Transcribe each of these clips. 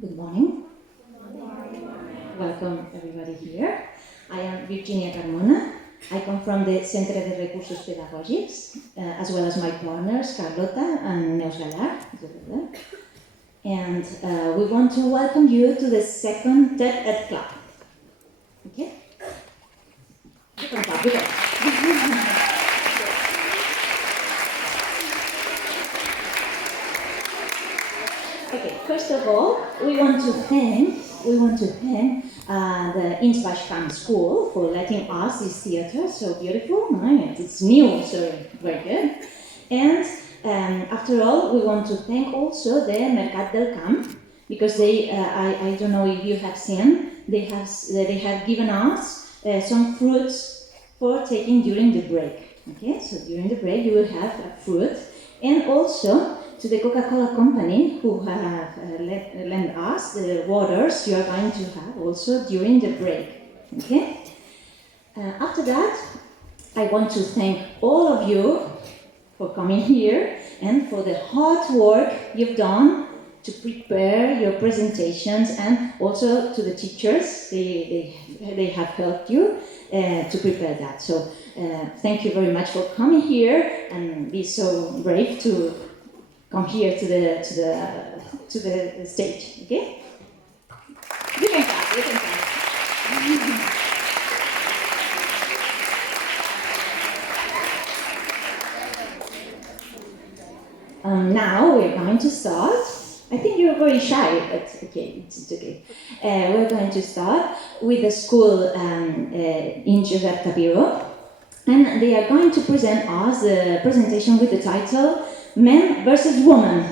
Good morning. Welcome everybody here. I am Virginia Carmona. I come from the Centre de Recursos Pedagògics, as well as my partners, Carlota and Neus Gallard. And we want to welcome you to the second TED Ed Club. Okay? You can clap, you can. Okay, first of all, we want to thank the Innsbruck School for letting us this theater so beautiful. Right? It's new, so very good. And after all, we want to thank also the Mercat del Camp because they, I don't know if you have seen, they have given us some fruits for taking during the break. Okay, so during the break you will have a fruit, and also to the Coca-Cola company who have lent us the waters you are going to have also during the break. Okay? After that, I want to thank all of you for coming here and for the hard work you've done to prepare your presentations, and also to the teachers. They have helped you to prepare that. So thank you very much for coming here and be so brave to come here to the stage, okay? You can clap, you can clap. Now we're going to start. I think you're very shy, but okay, it's okay. We're going to start with the school in Josep Tapiro, and they are going to present us the presentation with the title Men versus Women.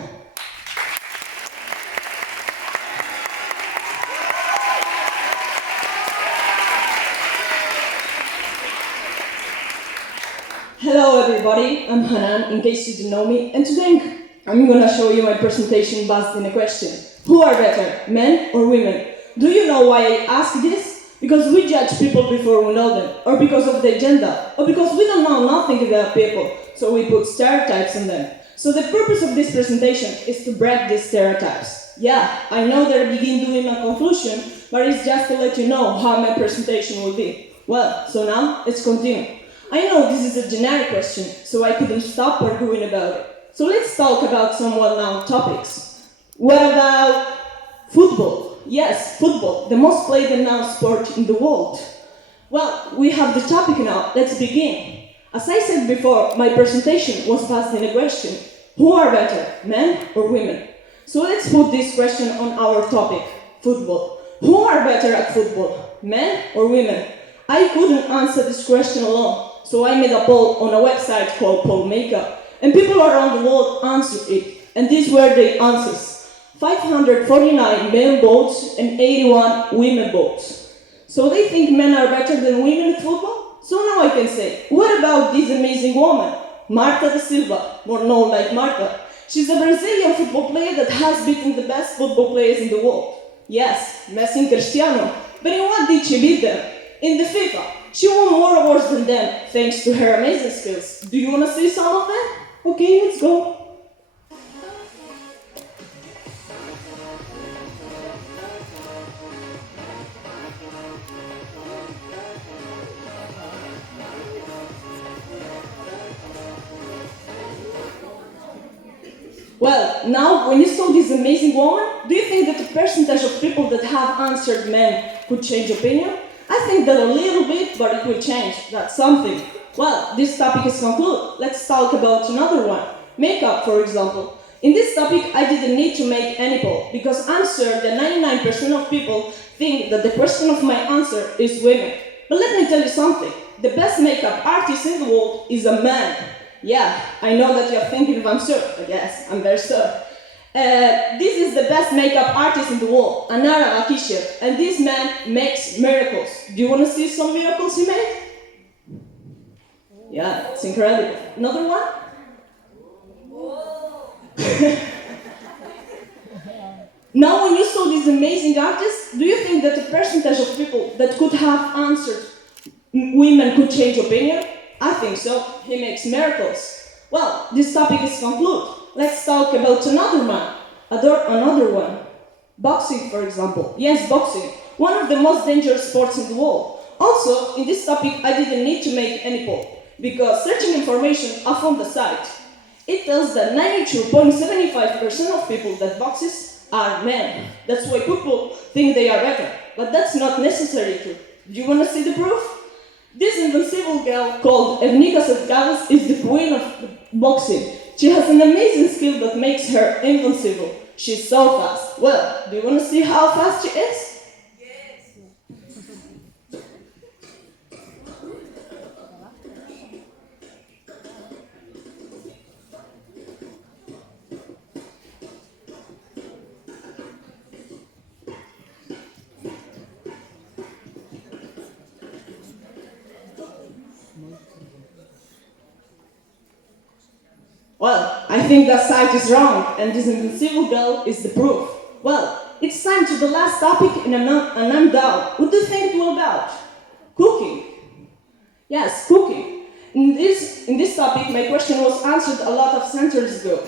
Hello everybody, I'm Hanan, in case you didn't know me, and today I'm gonna show you my presentation based in a question. Who are better, men or women? Do you know why I ask this? Because we judge people before we know them, or because of their gender, or because we don't know nothing about people, so we put stereotypes on them. So the purpose of this presentation is to break these stereotypes. Yeah, I know that I begin doing my conclusion, but it's just to let you know how my presentation will be. Well, so now, let's continue. I know this is a generic question, so I couldn't stop arguing about it. So let's talk about some well-known topics. What about football? Yes, football, the most played and known sport in the world. Well, we have the topic now, let's begin. As I said before, my presentation was based in a question. Who are better, men or women? So let's put this question on our topic, football. Who are better at football, men or women? I couldn't answer this question alone, so I made a poll on a website called Pollmaker, and people around the world answered it, and these were the answers. 549 male votes and 81 women votes. So they think men are better than women at football? So now I can say, what about this amazing woman, Marta da Silva, more known like Marta? She's a Brazilian football player that has beaten the best football players in the world. Yes, Messi and Cristiano. But in what did she beat them? In the FIFA. She won more awards than them, thanks to her amazing skills. Do you want to see some of them? Okay, let's go. Well, now, when you saw this amazing woman, do you think that the percentage of people that have answered men could change opinion? I think that a little bit, but it will change. That's something. Well, this topic is concluded. Let's talk about another one. Makeup, for example. In this topic, I didn't need to make any poll, because I'm sure that 99% of people think that the question of my answer is women. But let me tell you something. The best makeup artist in the world is a man. Yeah, I know that you're thinking I'm sure, but yes, I'm very sure. This is the best makeup artist in the world, Anara Akishev, and this man makes miracles. Do you want to see some miracles he made? Yeah, it's incredible. Another one? Now when you saw this amazing artist, do you think that the percentage of people that could have answered women could change opinion? I think so. He makes miracles. Well, this topic is concluded. Let's talk about another one. Another one. Boxing, for example. Yes, boxing. One of the most dangerous sports in the world. Also, in this topic, I didn't need to make any poll, because searching information, I found the site. It tells that 92.75% of people that boxes are men. That's why people think they are better. But that's not necessarily true. Do you want to see the proof? This invincible girl called Evnika Setgavas is the queen of boxing. She has an amazing skill that makes her invincible. She's so fast. Well, do you want to see how fast she is? Well, I think that site is wrong, and this invincible girl is the proof. Well, it's time to the last topic, and I'm down. What do you think it was about? Cooking. Yes, cooking. In this topic, my question was answered a lot of centuries ago.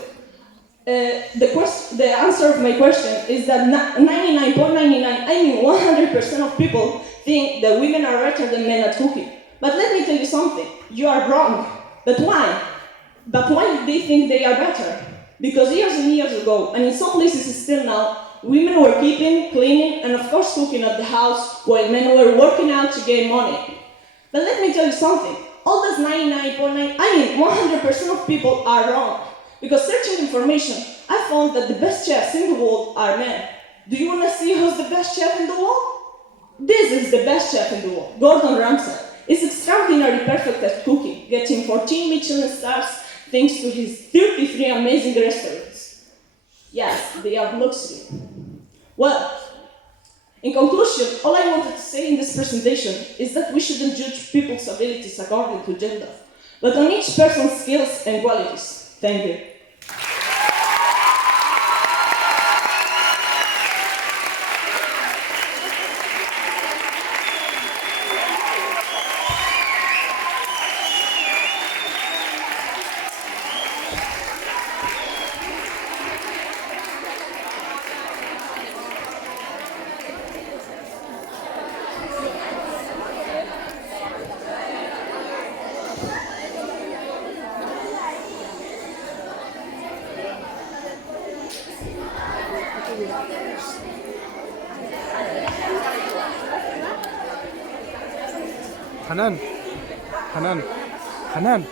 The answer of my question is that 99.99, I mean 100% of people think that women are better than men at cooking. But let me tell you something, you are wrong. But why? But why do they think they are better? Because years and years ago, and in some places still now, women were keeping, cleaning, and of course cooking at the house, while men were working out to gain money. But let me tell you something, all those 99.9, I mean 100% of people are wrong. Because searching information, I found that the best chefs in the world are men. Do you want to see who's the best chef in the world? This is the best chef in the world, Gordon Ramsay. He's extraordinarily perfect at cooking, getting 14 Michelin stars thanks to his 33 amazing restaurants. Yes, they are luxury. Well, in conclusion, all I wanted to say in this presentation is that we shouldn't judge people's abilities according to gender, but on each person's skills and qualities. Thank you. Hanan, Hanan, Hanan.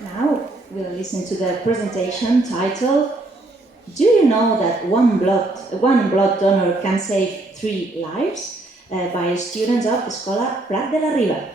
Now we'll listen to the presentation titled "Do you know that one blood donor can save 3 lives?" By students of Escola Prat de la Riba.